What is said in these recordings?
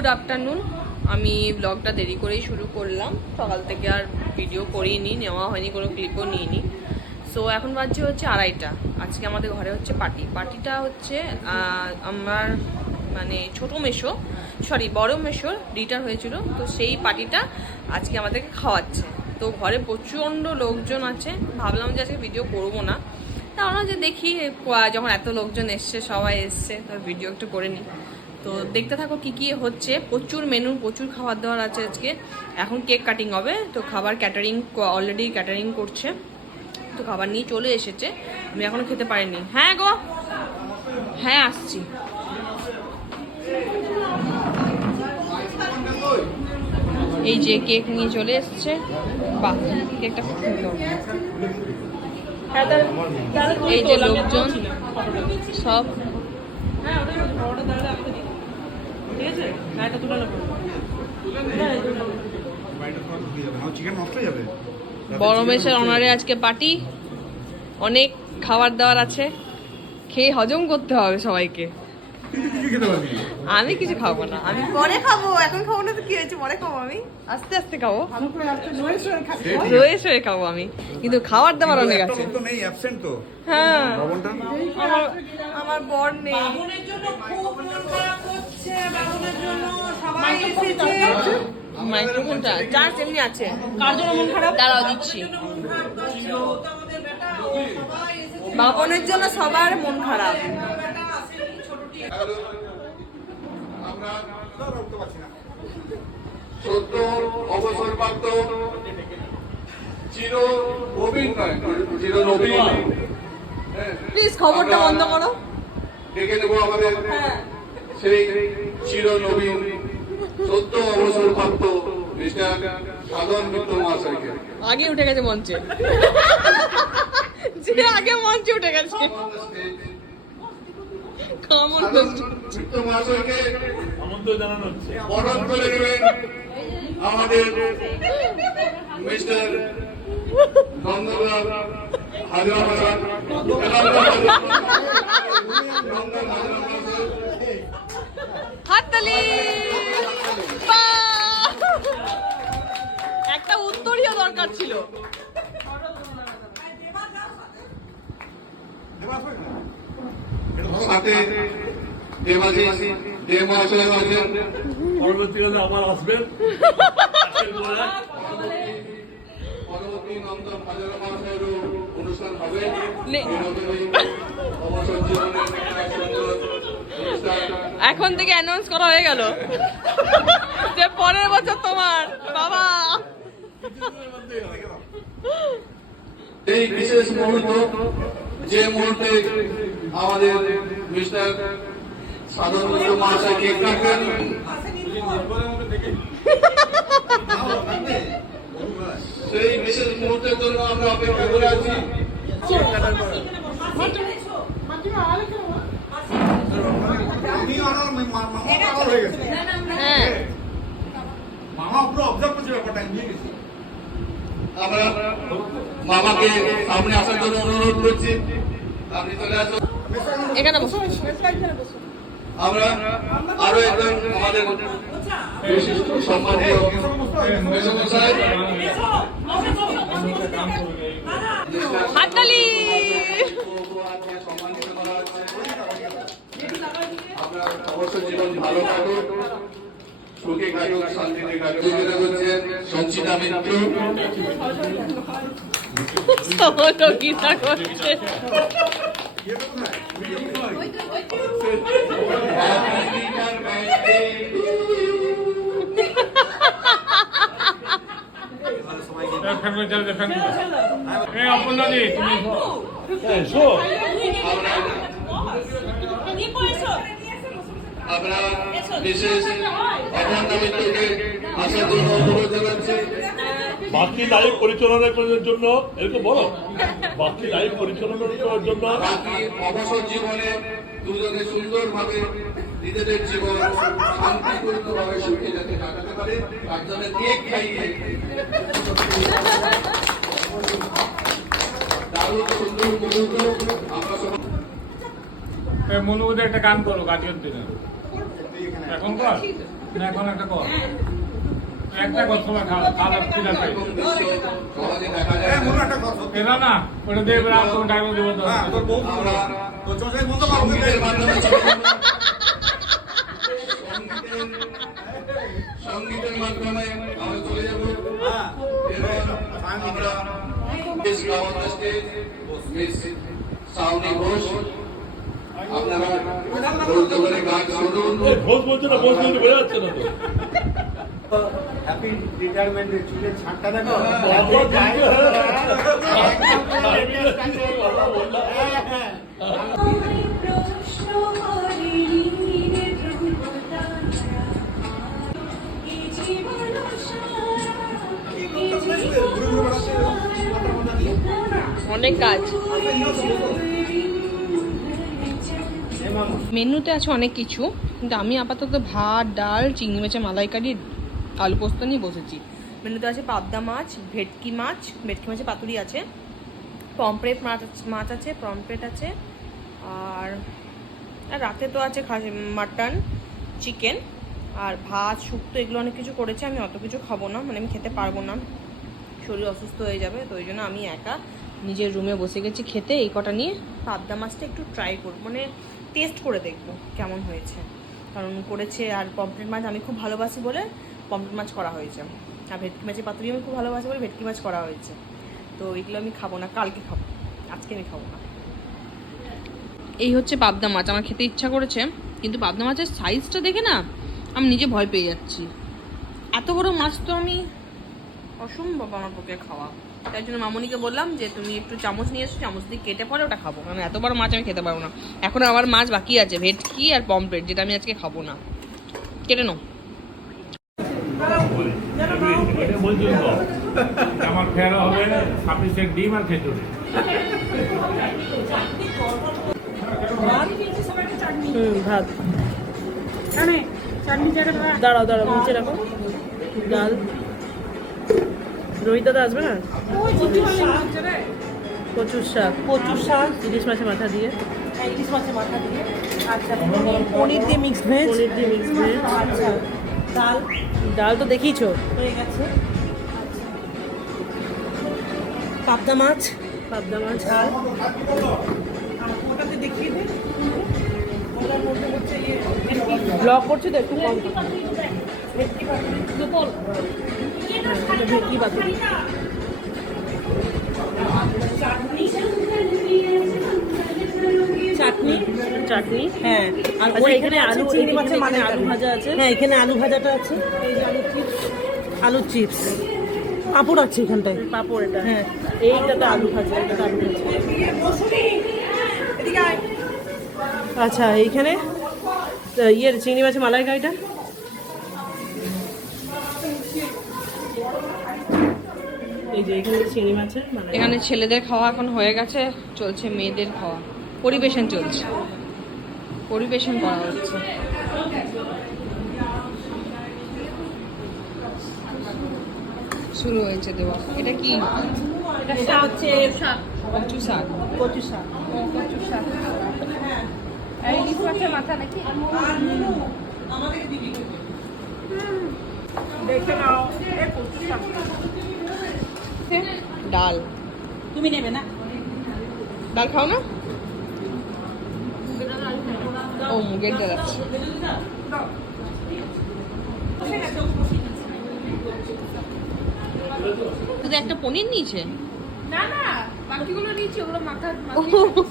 Good afternoon. আমি ব্লগটা দেরি করেই শুরু করলাম, সকাল থেকে আর ভিডিও করিনি, নেওয়া হয়নি, কোনো ক্লিপও নিইনি। সো এখন বাজছে হচ্ছে 2:30। আজকে আমাদের ঘরে হচ্ছে পার্টিটা হচ্ছে আমার মানে ছোটো মেশো বড় মেশোর রিটার্ন হয়েছিল, তো সেই পার্টিটা আজকে আমাদেরকে খাওয়াচ্ছে। তো ঘরে প্রচণ্ড লোকজন আছে, ভাবলাম যে আজকে ভিডিও করবো না, তাহলে যে দেখি যখন এত লোকজন এসছে, সবাই এসছে, তো ভিডিও একটু করে নিই। তো দেখতে থাকো কি কি হচ্ছে। প্রচুর মেনু, প্রচুর খাবার দাবার আছে আজকে। এখন কেক কাটিং হবে, তো খাবার ক্যাটারিং অলরেডি ক্যাটারিং করছে, তো খাবার নিয়ে চলে এসেছে, আমি এখনো খেতে পারিনি। হ্যাঁ গো, হ্যাঁ আসছি। এই যে কেক নিয়ে চলে এসছে, বাহ কেকটা খুব সুন্দর। এই যে লোকজন সব, বড় মেসের অনারে আজকে পার্টি, অনেক খাবার দাবার আছে, খেয়ে হজম করতে হবে সবাইকে। আমি কিছু খাবো না, আমি পরে খাবো, এখন খাবো না তো কি হয়েছে, পরে খাবো, আমি আস্তে আস্তে খাবো, রয়ে সয়ে খাবো আমি, কিন্তু খাবার দাবার অনেক আছে। হ্যাঁ আমার বর নেই, মাইক্রোফোনটা চার্জ এমনি আছে, কার জন্য মন খারাপ দাঁড়াও দিচ্ছি। বাবনের জন্য সবার মন খারাপ। সদ্য অবসরপ্রাপ্ত চির নবীন, প্লিজ খবরটা বন্ধ করো। ডেকে নেবো আমাদের সেই চির নবীন সদ্য অবসরপ্রাপ্ত মিস্টার সাধন মিত্র মহাশয়কে। আগে উঠে গেছে মঞ্চে, যে আগে মঞ্চে উঠে গেছে। মিত্র মহাশয়কে আমন্ত্রণ জানানো হচ্ছে। বরণ করে নেবেন আমাদের মিস্টার নন্দলাল হাজরা হাততালি। একটা উত্তরীয় দরকার ছিল। সাথে দেবাশিস দেব মহাশয় আছেন, পরবর্তীকালে আবার আসবেন। পরবর্তী নন্দন হাজারা মহাশয়েরও অনুষ্ঠান হবে। এখন থেকে অ্যানাউন্স করা হয়ে গেল যে পরের বছর তোমার বাবা। এই বিশেষ মুহূর্ত, যে মুহূর্তে আমাদের মিস্টার সাধন মিত্র মহাশয় কেক কাটবেন, সেই বিশেষ মুহূর্তের জন্য আমরা অপেক্ষা করে আছি। আমরা মামাকে সামনে আসার জন্য অনুরোধ করছি, আপনি চলে আসুন এখানে বসো। আমরা আরো একজন আমাদের বিশিষ্ট সম্মানীয় মেসমশাই হাততালি। সম্মানিত করা হচ্ছে। আমরা অবশ্য জীবন ভালো কাটুক, সুখে কাটুক, শান্তিতে কাটুক। হচ্ছেন সঞ্চিতা মিত্র, সহযোগিতা করছে। আমরা বিশেষ অপর্ণা মিত্রকে আসার জন্য অনুরোধ জানাচ্ছি। বাকি লাইভ পরিচালনা করার জন্য এরকম বলো, বাকি লাইভ পরিচালনা করার জন্য বাকি অবসর জীবনে দুজনে সুন্দরভাবে নিজেদের জীবন শান্তিপূর্ণভাবে সুখে যাতে কাটাতে পারে, তার জন্য কেক খাইয়ে দারুণ সুন্দর মুহূর্ত আমরা মনুদের একটা গান করো গাজীর দিনে এখন কর। না এখন একটা কর একটা কর সবাই খাওয়া ঠিক আছে এরকম দৃশ্য সমাজে দেখা যায় এরা না ওটা দেবে আর তুমি ডায়লগ দেবো তো আমরা সঙ্গীতের মাধ্যমে আমরা চলে যাব এবার আমরা মিস গাওয়ার স্টেজ মিস সাউনি ঘোষ আপনারা বলতে বলে গান শুনুন ঘোষ বলছে না ঘোষ বলছে বোঝা যাচ্ছে না তো হ্যাপি রিটায়ারমেন্টের চুলের ছাঁটটা দেখো অনেক কাজ। মেনুতে আছে অনেক কিছু, কিন্তু আমি আপাতত ভাত, ডাল, চিংড়ি মাছের মালাইকারি, আলু পোস্ত নিয়ে বসেছি। মেনুতে আছে পাবদা মাছ, ভেটকি মাছের পাতুরি আছে, পমফ্রেট মাছ আছে, পমফ্রেট আছে, আর রাতে তো আছে মাটন, চিকেন, আর ভাত, শুক্তো, এগুলো অনেক কিছু করেছে। আমি অত কিছু খাবো না, মানে আমি খেতে পারবো না, শরীর অসুস্থ হয়ে যাবে। তো ওই জন্য আমি একা নিজের রুমে বসে গেছি খেতে। এই কটা নিয়ে পাবদা মাছটা একটু ট্রাই করবো, মানে টেস্ট করে দেখবো কেমন হয়েছে, কারণ করেছে। আর পমফ্রেট মাছ আমি খুব ভালোবাসি বলে পমফ্রেট মাছ করা হয়েছে, আর ভেটকি মাছের পাতুরি আমি খুব ভালোবাসি বলে ভেটকি মাছ করা হয়েছে। তো এইগুলো আমি খাবো না, কালকে খাবো, আজকে আমি খাবো না। এই হচ্ছে পাবদা মাছ, আমার খেতে ইচ্ছা করেছে, কিন্তু পাবদা মাছের সাইজটা দেখে না আমি নিজে ভয় পেয়ে যাচ্ছি। এত বড় মাছ তো আমি অসম্ভব আমার পক্ষে খাওয়া। তাই জন্য মামনিকে বললাম যে তুমি একটু চামচ নিয়ে এসো, চামচ দিয়ে কেটে পরে ওটা খাবো, কারণ এত বড় মাছ আমি খেতে পারবো না। এখন আমার মাছ বাকি আছে, ভেটকি আর পমফ্রেট, যেটা আমি আজকে খাবো না। কেটে নাও। আমার ফেরা হবে সাফিসিয়েন্ট ডিম আর খেজুরি। ভাত দাঁড়াও নিচে রাখো। ডাল, রোহিত দাদা আসবে না? কচুর শাক ইলিশ মাছের মাথা দিয়ে, আচ্ছা পনির দিয়ে মিক্সড ভেজ, আচ্ছা ডাল তো দেখিয়েছো হয়ে গেছে। পাবদা মাছ ঝাল। ওটাতে দেখিয়ে দে। ওটার মধ্যে হচ্ছে ব্লগ করছো তো একটু কম। ভেটকি পাতুরি, চাটনি হ্যাঁ। আর আচ্ছা, ওইখানে এখানে আছে আলু, চিংড়ি মাছের এখানে মালাইকারি। আলু ভাজা আছে। হ্যাঁ এখানে আলু ভাজাটা আছে, এই যে আলুর চিপস, পাঁপড় আছে এখানটায়। পাঁপড়, এটা হ্যাঁ। এইটাতে আলু ভাজা, এটাতে আলু ভাজা। আচ্ছা এইখানে ইয়ের চিংড়ি মাছের মালাইকারিটা, এই যে এখানে চিংড়ি মাছের মালাইকারি। এখানে ছেলেদের খাওয়া এখন হয়ে গেছে, চলছে মেয়েদের খাওয়া, পরিবেশন চলছে, পরিবেশন করা হচ্ছে। শুরু হয়েছে দেওয়া। এটা কি? এটা হচ্ছে কচু শাক। কচু শাক। ইলিশ মাছের মাথা নাকি? দেখে নাও, এই কচু শাক। ডাল। তুমি নেবে না? ডাল খাও না? ও মুগের ডাল আছে। শুধু একটা পনির নিয়েছে? না না, বাকিগুলো নিয়েছি, ওগুলো মাথা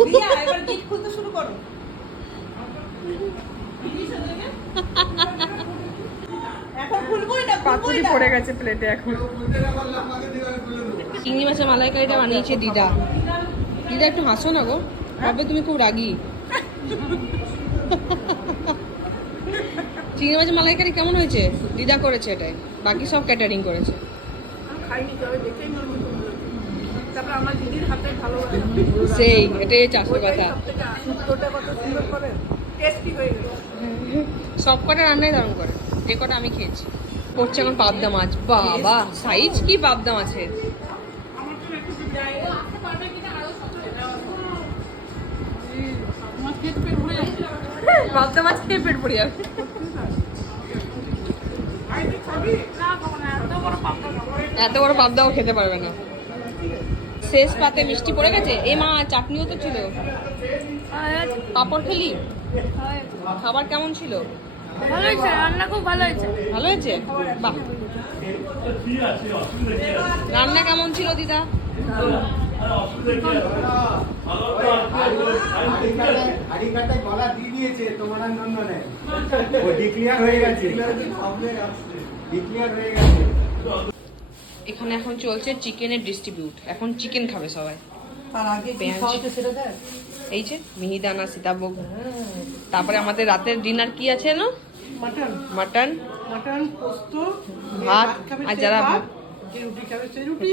রিয়া, এবার গিট খুলতে শুরু করো। এখন খুলবো এটা, পাতুরি পড়ে গেছে প্লেটে এখন। চিংড়ি মাছের মালাইকারিটা বানিয়েছে দিদা। দিদা একটু হাসো না গো, ভাবে তুমি খুব রাগী। চিংড়ি মাছের মালাইকারি কেমন হয়েছে? দিদা করেছে এটাই, বাকি সব ক্যাটারিং করেছে। খাইনি, তবে দেখেই মনে হতো ভালো। তারপর আমার দিদির হাতে ভালো সেই এটাই হচ্ছে আসল কথা। শুক্তোটা কত সুন্দর করে টেস্টি হয়ে গেল। সব কটা রান্নাই দারুণ করে, যে কটা আমি খেয়েছি। করছে এখন পাবদা মাছ। বাবা সাইজ কি পাবদা মাছের! পাবদা মাছ খেয়ে পেট ভরে যাবে। এত বড় পাবদাও খেতে পারবে না। শেষ পাতে মিষ্টি পড়ে গেছে। এ মা, চাটনিও তো ছিল। পাপড় খেলি? খাবার কেমন ছিল? ভালো হয়েছে, রান্না খুব ভালো হয়েছে। ভালো হয়েছে? বাহ। রান্না কেমন ছিল দিদা? হাড়ি কাটায় গলা দিয়ে দিয়েছে তোমার আর নন্দনে। ও ডিক্লিয়ার হয়ে গেছে, ডিক্লিয়ার হয়ে গেছে। এখানে এখন চলছে চিকেনের ডিস্ট্রিবিউট। এখন চিকেন খাবে সবাই। তার আগে কি পেঁয়াজ। খাওয়াতে সেটা দেখ। এই যে মিহিদানা, সীতাভোগ। তারপরে আমাদের রাতের ডিনার কি আছে না? মাটন, মাটন, মাটন, পোস্ত, ভাত, খাবে আর সেই যারা ভাত, যে রুটি খাবে সেই রুটি।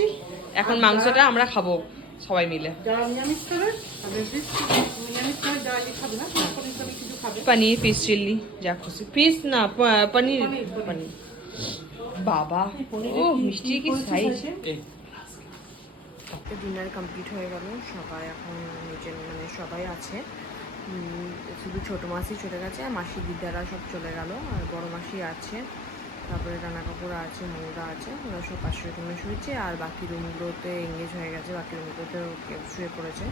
এখন মাংসটা আমরা খাবো সবাই মিলে। যারা নিরামিষ খাবে তাদের নিরামিষ খাবে, যারা খাবে না পনির খাবে, কিছু খাবে। পনির, ফিশ চিল্লি, যা খুশি। ফিশ না, পনির। পনির। বাবা, ও মিষ্টি কি সাইজ! ডিনার কমপ্লিট হয়ে গেল। সবাই এখন নিজের মানে সবাই আছে। শুধু ছোটো মাসি চলে গেছে, আর মাসি দিদারা সব চলে গেল, আর বড় মাসি আছে। তারপরে রানা কাকুরা আছে, মৌরা আছে, ওরা সব পাশের রুমে শুয়েছে। আর বাকি রুমগুলোতে এঙ্গেজ হয়ে গেছে, বাকি রুমগুলোতেও কেউ শুয়ে পড়েছে।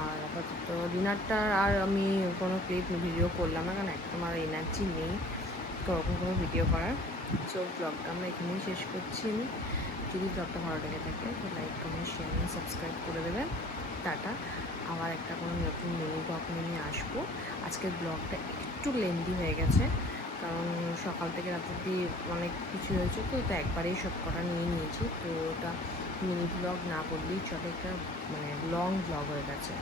আর আপাতত ডিনারটা আর আমি কোনো ক্লিপ ভিডিও করলাম না, কারণ একদম আর এনার্জি নেই ওরকম কোনো ভিডিও করার। সো ব্লগটা আমরা এখানেই শেষ করছি। যদি ব্লগটা ভালো লেগে থাকে তো লাইক, কমেন্ট, শেয়ার এবং সাবস্ক্রাইব করে দেবেন। টাটা। আবার একটা কোনো নতুন মিনি ব্লগ নিয়ে আসবো। আজকের ব্লগটা একটু লেন্দি হয়ে গেছে, কারণ সকাল থেকে রাত অব্দি অনেক কিছু হয়েছে, তো একবারেই সব কটা নিয়ে নিয়েছি। তো ওটা মিনি ব্লগ না করলেই চলে, একটা মানে লং ব্লগ হয়ে গেছে।